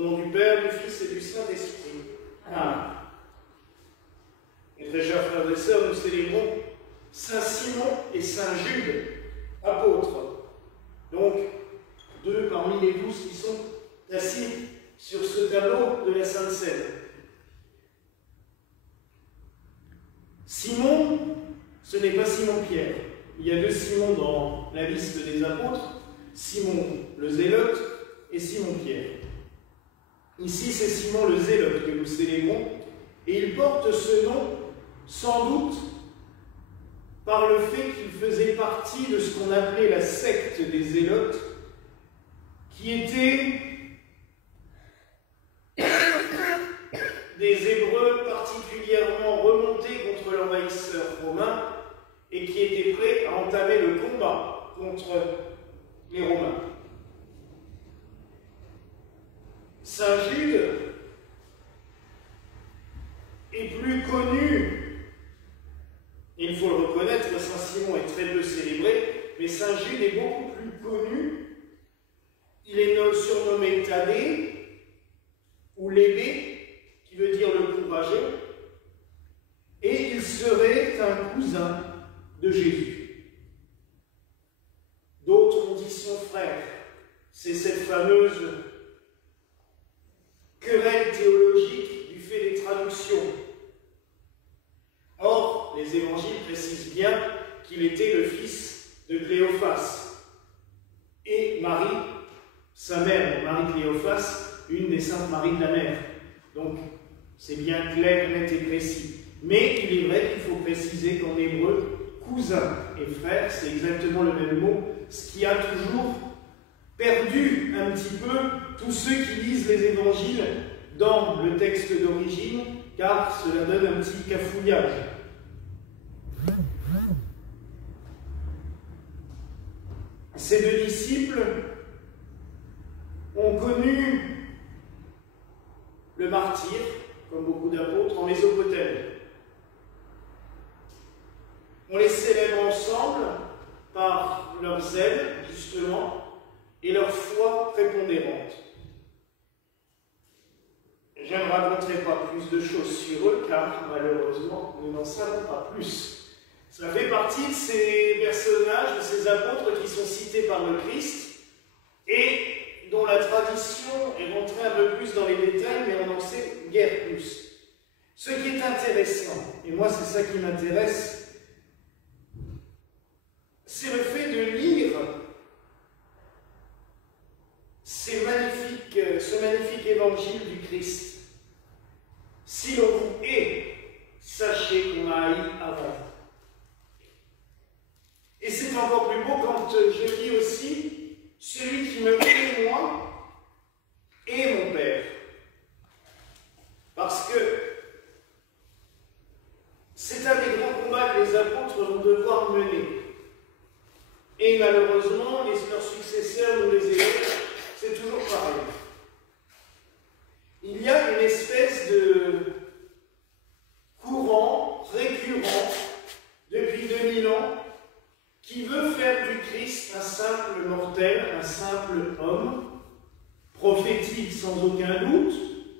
Au nom du Père, du Fils et du Saint-Esprit. Amen. Mes très chers frères et sœurs, nous célébrons Saint Simon et Saint Jude, apôtres. Donc, deux parmi les 12 qui sont assis sur ce tableau de la Sainte Seine. Simon, ce n'est pas Simon-Pierre. Il y a deux Simons dans la liste des apôtres, Simon le Zélote et Simon-Pierre. Ici, c'est Simon le Zélote que nous célébrons, et il porte ce nom sans doute par le fait qu'il faisait partie de ce qu'on appelait la secte des Zélotes, qui étaient des Hébreux particulièrement remontés contre l'envahisseur romain et qui étaient prêts à entamer le combat contre les Romains. Saint Jude est plus connu, il faut le reconnaître, Saint Simon est très peu célébré, mais Saint Jude est beaucoup plus connu. Il est surnommé Thaddée, ou Lébé, qui veut dire le courageux, et il serait un cousin de Jésus. D'autres ont dit son frère. C'est cette fameuse querelle théologique du fait des traductions. Or, les évangiles précisent bien qu'il était le fils de Cléophas. Et Marie, sa mère, Marie Cléophas, une des saintes Maries de la Mer. Donc, c'est bien clair, net et précis. Mais il est vrai qu'il faut préciser qu'en hébreu, cousin et frère, c'est exactement le même mot, ce qui a toujours perdu un petit peu tous ceux qui lisent les évangiles dans le texte d'origine, car cela donne un petit cafouillage. Ces deux disciples ont connu le martyre, comme beaucoup d'apôtres, en Mésopotamie. On les célèbre ensemble par leur zèle, justement, et leur foi prépondérante. Je ne raconterai pas plus de choses sur eux, car malheureusement, nous n'en savons pas plus. Ça fait partie de ces personnages, de ces apôtres qui sont cités par le Christ, et dont la tradition est rentrée un peu plus dans les détails, mais on n'en sait guère plus. Ce qui est intéressant, et moi c'est ça qui m'intéresse, c'est le fait de lire ce magnifique évangile du Christ. Si l'on vous hait, sachez qu'on a haï avant. Et c'est encore plus beau quand je lis aussi celui qui me hait moi et mon Père. Parce que c'est un des grands combats que les apôtres vont devoir mener. Et malheureusement, leurs successeurs nous les élèvent, c'est toujours pareil. Il y a une espèce de courant récurrent depuis 2000 ans qui veut faire du Christ un simple mortel, un simple homme, prophétique sans aucun doute,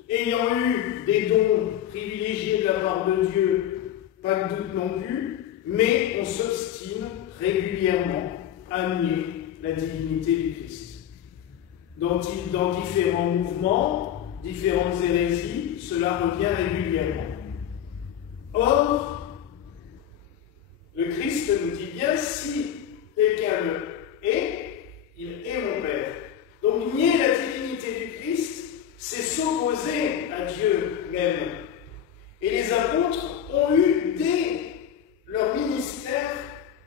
ayant eu des dons privilégiés de la part de Dieu, pas de doute non plus, mais on s'obstine régulièrement à nier la divinité du Christ. Dans différents mouvements, différentes hérésies, cela revient régulièrement. Or, le Christ nous dit bien, si quelqu'un me hait, il hait mon Père. Donc nier la divinité du Christ, c'est s'opposer à Dieu même. Et les apôtres ont eu dès leur ministère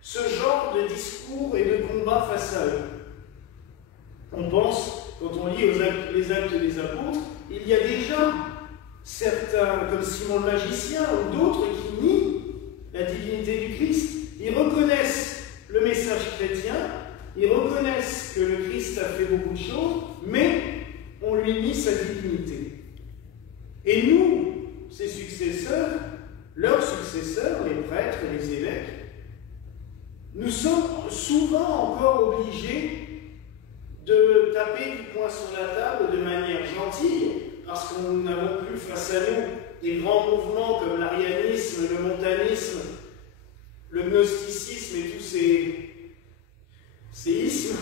ce genre de discours et de combat face à eux. On pense, quand on lit les actes des apôtres, il y a déjà certains, comme Simon le magicien, ou d'autres qui nient la divinité du Christ. Ils reconnaissent le message chrétien, ils reconnaissent que le Christ a fait beaucoup de choses, mais on lui nie sa divinité. Et nous, ses successeurs, leurs successeurs, les prêtres, les évêques, nous sommes souvent encore obligés de taper du poing sur la table de manière gentille, parce que nous n'avons plus face à nous des grands mouvements comme l'arianisme, le montanisme, le gnosticisme et tous ces ismes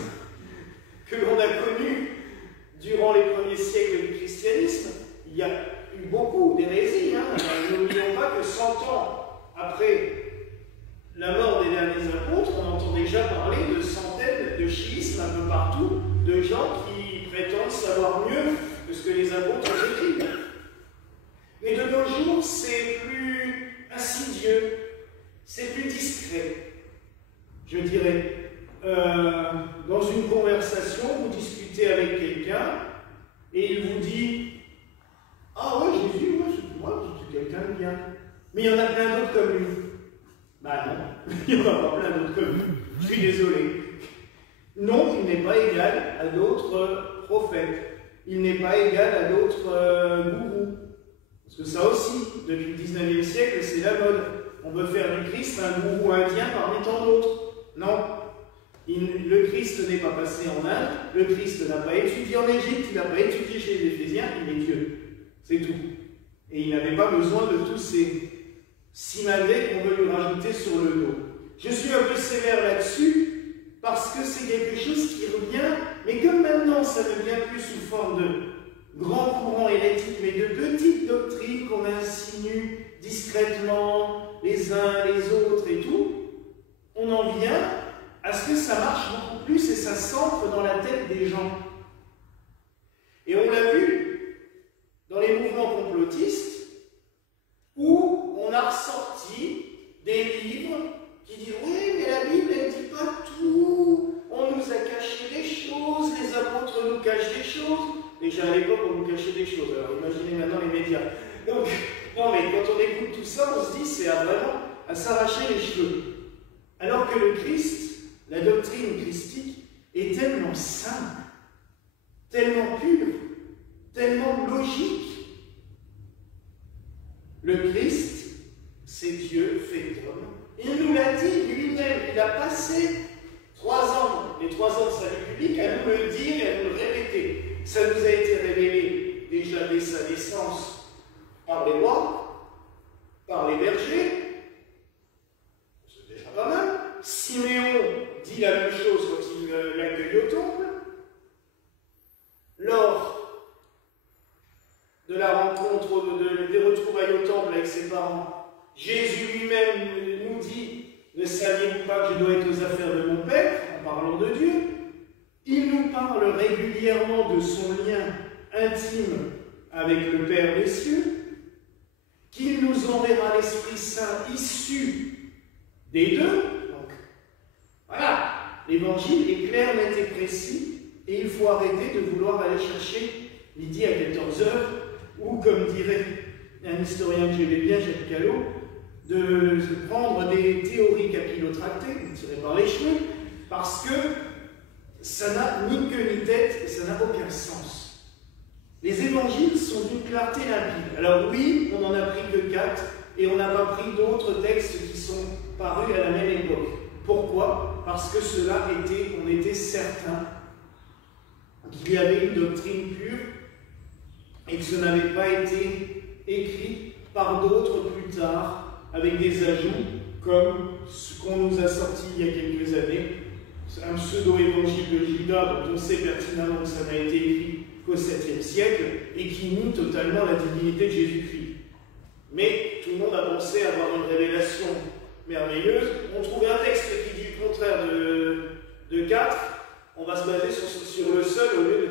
que l'on a connus durant les premiers siècles du christianisme. Il y a eu beaucoup d'hérésies. N'oublions pas que 100 ans après la mort des derniers apôtres, on entend déjà parler de centaines de schismes un peu partout, de gens qui prétendent savoir mieux que ce que les apôtres ont écrit. Mais de nos jours, c'est plus insidieux, c'est plus discret. Je dirais, dans une conversation, vous discutez avec quelqu'un et il vous dit « Ah ouais, Jésus, moi, c'est quelqu'un de bien. Mais il y en a plein d'autres comme lui. » Ben non, il n'y en a pas plein d'autres comme lui. Je suis désolé. Non, il n'est pas égal à d'autres prophètes. Il n'est pas égal à d'autres gourous. Parce que ça aussi, depuis le 19e siècle, c'est la mode. On veut faire du Christ un gourou indien parmi tant d'autres. Non. Le Christ n'est pas passé en Inde, le Christ n'a pas étudié en Égypte, il n'a pas étudié chez les Éphésiens, il est Dieu. C'est tout. Et il n'avait pas besoin de tous ces simagrées qu'on veut lui rajouter sur le dos. Je suis un peu sévère là-dessus, parce que c'est quelque chose qui revient, mais comme maintenant ça ne vient plus sous forme de grands courants hérétiques, mais de petites doctrines qu'on insinue discrètement, les uns les autres et tout, on en vient à ce que ça marche beaucoup plus et ça s'ancre dans la tête des gens. Et on l'a vu dans les mouvements complotistes, où on a ressorti des livres qui disent « Oui, mais la Bible, elle ne dit pas tout. On nous a caché des choses, les apôtres nous cachent des choses. » Déjà à l'époque, on nous cachait des choses. Alors imaginez maintenant les médias. Donc, non, mais quand on écoute tout ça, on se dit c'est vraiment à s'arracher les cheveux. Alors que le Christ, la doctrine christique, est tellement simple, tellement pure, tellement logique. Le Christ, c'est Dieu fait homme. Il nous l'a dit lui-même. Il a passé 3 ans, les 3 ans de salut public, à nous le dire et à nous le répéter. Ça nous a été révélé déjà dès sa naissance par les rois, par les bergers. C'est déjà pas mal. Siméon dit la même chose quand il l'accueille au temple. Lors de la rencontre, des retrouvailles au temple avec ses parents, Jésus lui-même nous dit « Ne saviez-vous pas que je dois être aux affaires de mon Père ?» en parlant de Dieu. Il nous parle régulièrement de son lien intime avec le Père des cieux, qu'il nous enverra l'Esprit Saint issu des deux. Donc, voilà, l'évangile est clair, net et précis, et il faut arrêter de vouloir aller chercher midi à 14 h, ou comme dirait un historien que j'aimais bien, Jacques Callot, de prendre des théories capillotractées, tirées par les cheveux, parce que ça n'a ni queue ni tête et ça n'a aucun sens. Les évangiles sont d'une clarté limpide. Alors oui, on n'en a pris que 4 et on n'a pas pris d'autres textes qui sont parus à la même époque. Pourquoi? Parce que on était certain qu'il y avait une doctrine pure et que ce n'avait pas été écrit par d'autres plus tard avec des ajouts comme ce qu'on nous a sorti il y a quelques années, un pseudo-évangile de Judas dont on sait pertinemment que ça n'a été écrit qu'au 7e siècle et qui nie totalement la divinité de Jésus-Christ. Mais tout le monde a pensé avoir une révélation merveilleuse. On trouve un texte qui dit le contraire de 4, on va se baser sur le seul au lieu de...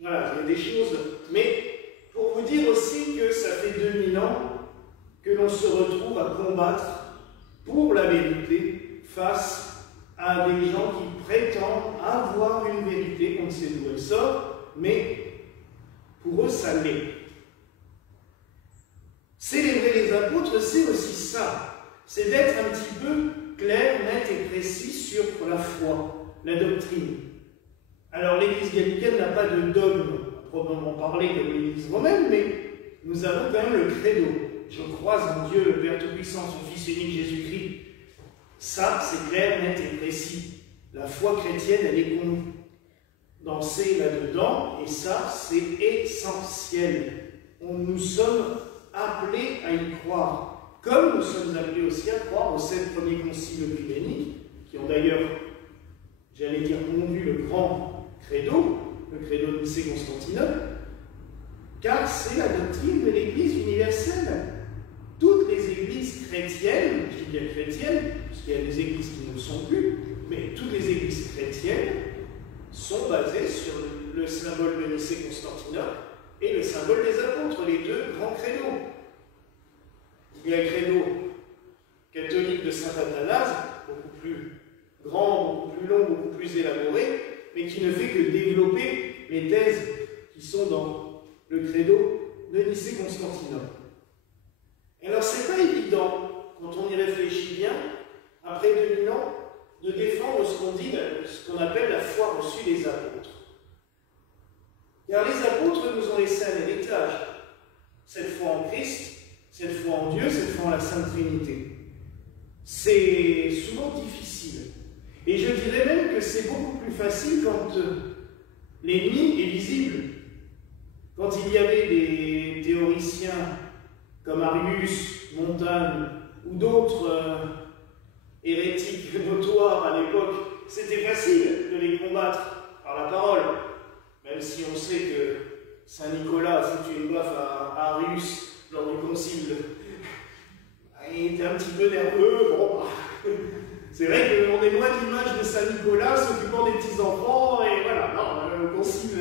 Voilà, il y a des choses. Mais pour vous dire aussi que ça fait 2000 ans que l'on se retrouve à combattre pour la vérité face à des gens qui prétendent avoir une vérité, on ne sait d'où elle sort, mais pour eux, ça l'est. Célébrer les apôtres, c'est aussi ça. C'est d'être un petit peu clair, net et précis sur la foi, la doctrine. Alors, l'Église gallicaine n'a pas de dogme, à proprement parler, comme l'Église romaine, mais nous avons quand même le credo. Je crois en Dieu, le Père Tout-Puissant, son Fils unique Jésus-Christ. Ça, c'est clair, net et précis. La foi chrétienne, elle est danser là-dedans, et ça, c'est essentiel. Nous sommes appelés à y croire, comme nous sommes appelés aussi à croire aux 7 premiers conciles œcuméniques, qui ont d'ailleurs, j'allais dire, conduit le grand credo, le credo de Nicée-Constantinople, car c'est la doctrine de l'Église universelle. Toutes les églises chrétiennes, je dis bien chrétiennes, parce qu'il y a des églises qui ne le sont plus, mais toutes les églises chrétiennes sont basées sur le symbole de Nicée-Constantinople et le symbole des apôtres, les 2 grands créneaux. Il y a le créneau catholique de saint Athanase, beaucoup plus grand, beaucoup plus long, beaucoup plus élaboré, mais qui ne fait que développer les thèses qui sont dans le credo de Nicée-Constantinople. Alors, c'est pas évident, quand on y réfléchit bien, après 2000 ans, de défendre ce qu'on dit, ce qu'on appelle la foi reçue des apôtres. Car les apôtres nous ont laissé un héritage. Cette foi en Christ, cette foi en Dieu, cette foi en la Sainte Trinité. C'est souvent difficile. Et je dirais même que c'est beaucoup plus facile quand l'ennemi est visible. Quand il y avait des théoriciens comme Arius, Montaigne ou d'autres hérétiques notoires à l'époque, c'était facile de les combattre par la parole. Même si on sait que Saint Nicolas a foutu une baffe à Arius lors du concile. Il était un petit peu nerveux, bon. C'est vrai qu'on est loin de l'image de Saint Nicolas s'occupant des petits-enfants, et voilà, non, le concile,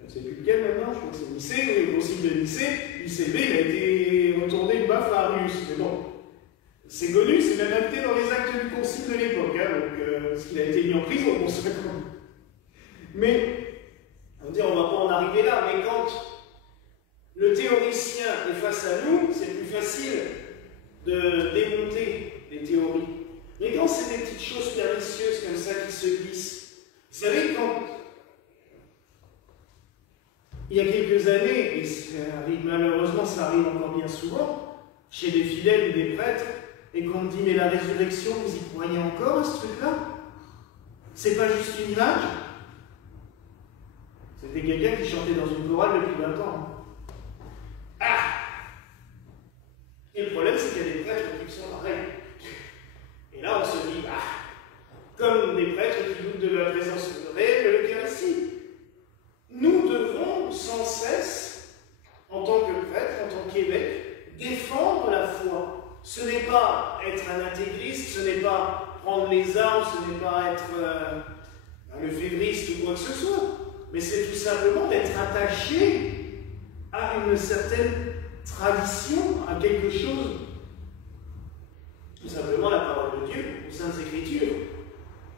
je ne sais plus lequel maintenant, je crois que c'est Nicée, mais le concile de Nicée, ICB, il a été retourné une baffe à Arius, mais bon, c'est connu, c'est même acté dans les actes du concile de l'époque, hein, donc, parce qu'il a été mis en prison, bon, c'est pas. Mais, on va dire, on ne va pas en arriver là, mais quand le théoricien est face à nous, c'est plus facile de démonter les théories. Mais quand c'est des petites choses pernicieuses comme ça qui se glissent, vous savez, quand il y a quelques années, et malheureusement ça arrive encore bien souvent, chez des fidèles ou des prêtres, et qu'on me dit, mais la résurrection, vous y croyez encore à ce truc-là? C'est pas juste une image? C'était quelqu'un qui chantait dans une chorale depuis 20 ans. Ah! Et le problème, c'est qu'il y a des prêtres qui sont pareils. Et là, on se dit, comme des prêtres qui doutent de la présence réelle de l'Eucharistie. Nous devons sans cesse, en tant que prêtres, en tant qu'évêques, défendre la foi. Ce n'est pas être un intégriste, ce n'est pas prendre les armes, ce n'est pas être un lefévriste ou quoi que ce soit, mais c'est tout simplement d'être attaché à une certaine tradition, à quelque chose. Tout simplement la parole de Dieu, aux Saintes Écritures.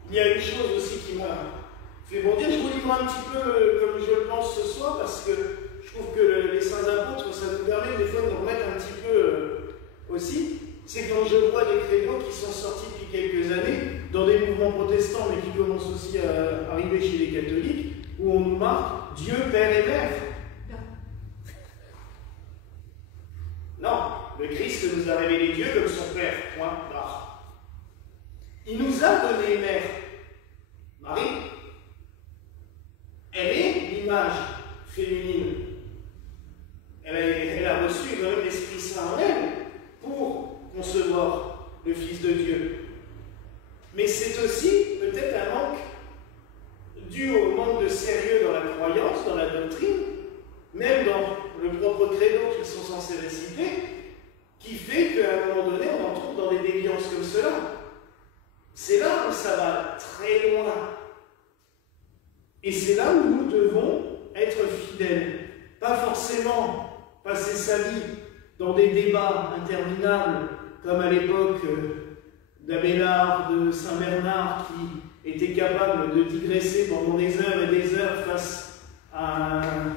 Il y a une chose aussi qui m'a fait bondir, je vous livre un petit peu comme je le pense ce soir, parce que je trouve que les saints apôtres, ça nous permet des fois de nous remettre un petit peu aussi. C'est quand je vois des créneaux qui sont sortis depuis quelques années, dans des mouvements protestants, mais qui commencent aussi à arriver chez les catholiques, où on nous marque Dieu, Père et Mère. Non, le Christ nous a révélé Dieu comme son Père, point barre. Il nous a donné Mère, Marie. Elle est l'image féminine. Elle a reçu quand même l'Esprit Saint en elle pour concevoir le Fils de Dieu. Mais c'est aussi peut-être un manque dû au manque de sérieux dans la croyance, dans la doctrine, même dans le propre credo qu'ils sont censés réciter, qui fait qu'à un moment donné, on en trouve dans des déviances comme cela. C'est là où ça va très loin. Et c'est là où nous devons être fidèles. Pas forcément passer sa vie dans des débats interminables, comme à l'époque d'Abélard, de Saint-Bernard, qui était capable de digresser pendant des heures et des heures face à un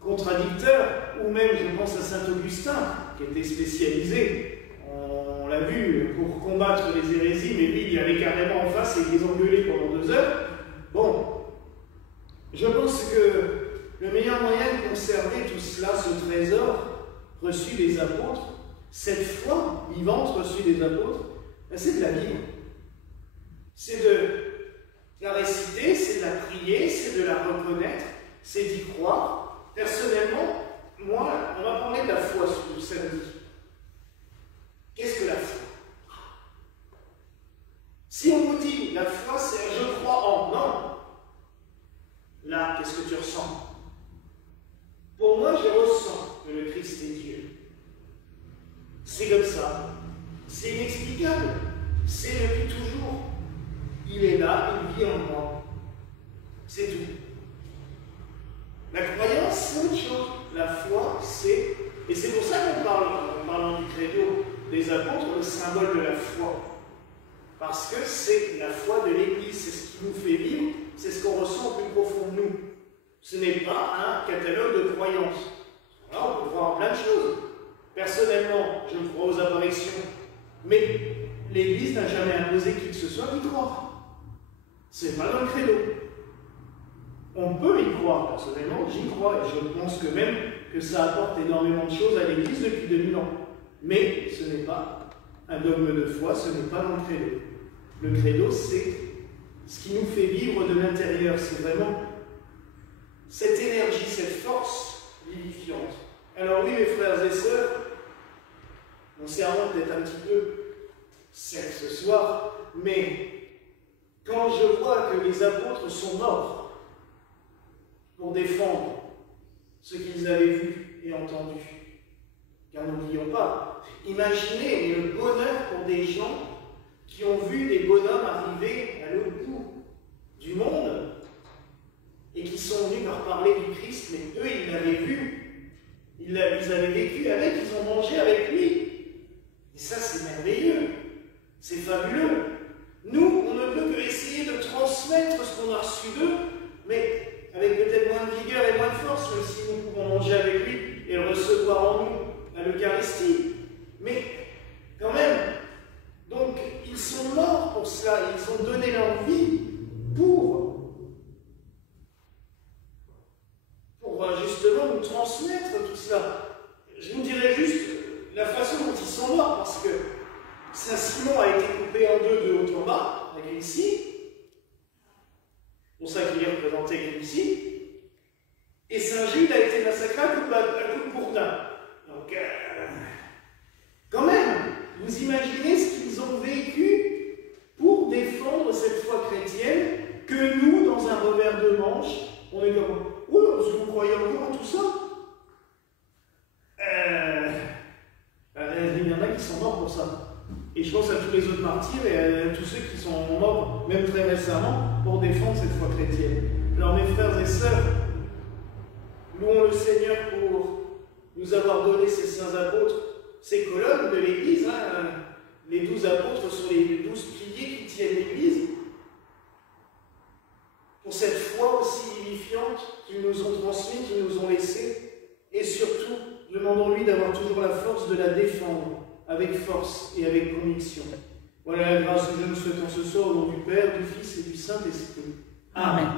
contradicteur, ou même, je pense à Saint-Augustin, qui était spécialisé, on l'a vu, pour combattre les hérésies, mais lui, il allait carrément en face et les engueulait pendant 2 heures. Bon, je pense que le meilleur moyen de conserver tout cela, ce trésor reçu des apôtres, cette foi vivante reçue des apôtres, c'est de la vivre. C'est de La réciter, c'est de la prier, c'est de la reconnaître, c'est d'y croire. Personnellement, moi, on va parler de la foi ce samedi. Qu'est-ce que la foi? Si on vous dit la foi, c'est je crois en, non. Là, qu'est-ce que tu ressens? Pour moi, je ressens que le Christ est Dieu. C'est comme ça. C'est inexplicable. C'est depuis toujours. Il est là, il vit en moi. C'est tout. La croyance, c'est autre chose. La foi, c'est... Et c'est pour ça qu'on parle, en parlant du credo des apôtres, le symbole de la foi. Parce que c'est la foi de l'Église, c'est ce qui nous fait vivre, c'est ce qu'on ressent au plus profond de nous. Ce n'est pas un catalogue de croyances. Là, on peut croire en plein de choses. Personnellement, je crois aux apparitions, mais l'Église n'a jamais imposé qui que ce soit d'y croire. C'est pas dans le credo. On peut y croire, personnellement, j'y crois, et je pense que même que ça apporte énormément de choses à l'Église depuis 2000 ans. Mais ce n'est pas un dogme de foi, ce n'est pas dans le credo. Le credo, c'est ce qui nous fait vivre de l'intérieur, c'est vraiment cette énergie, cette force vivifiante. Alors oui, mes frères et sœurs, mon serment peut-être un petit peu sec ce soir, mais quand je vois que les apôtres sont morts pour défendre ce qu'ils avaient vu et entendu, car n'oublions pas, imaginez le bonheur pour des gens qui ont vu des bonhommes arriver à l'autre bout du monde et qui sont venus leur parler du Christ, mais eux, ils l'avaient vu, ils avaient vécu avec, ils ont mangé avec lui. Et ça, c'est merveilleux, c'est fabuleux. Nous, on ne peut que essayer de transmettre ce qu'on a reçu d'eux, mais avec peut-être moins de vigueur et moins de force, même si nous pouvons manger avec lui et le recevoir en nous à l'Eucharistie. Mais quand même, donc, ils sont morts pour cela, ils ont donné leur vie pour justement nous transmettre tout cela. Je vous dirais juste la façon dont ils sont morts, parce que Saint-Simon a été coupé en deux de haut en bas, avec ici. C'est pour ça qu'il est représenté comme ici. Et Saint-Jude a été massacré à coup de bourdin. Donc, quand même, vous imaginez ce qu'ils ont vécu pour défendre cette foi chrétienne que nous, dans un revers de manche, on est comme « Oui, parce que vous croyez encore en tout ça ?» Il y en a qui sont morts pour ça. Et je pense à tous les autres martyrs et à tous ceux qui sont morts, même très récemment, pour défendre cette foi chrétienne. Alors mes frères et sœurs, louons le Seigneur pour nous avoir donné ces saints apôtres, ces colonnes de l'Église. Les 12 apôtres sont les 12 piliers qui tiennent l'Église. Pour cette foi aussi vivifiante qu'ils nous ont transmise, qu'ils nous ont laissée. Et surtout, demandons-lui d'avoir toujours la force de la défendre, avec force et avec conviction. Voilà la grâce que je nous souhaite en ce soir au nom du Père, du Fils et du Saint-Esprit. Amen.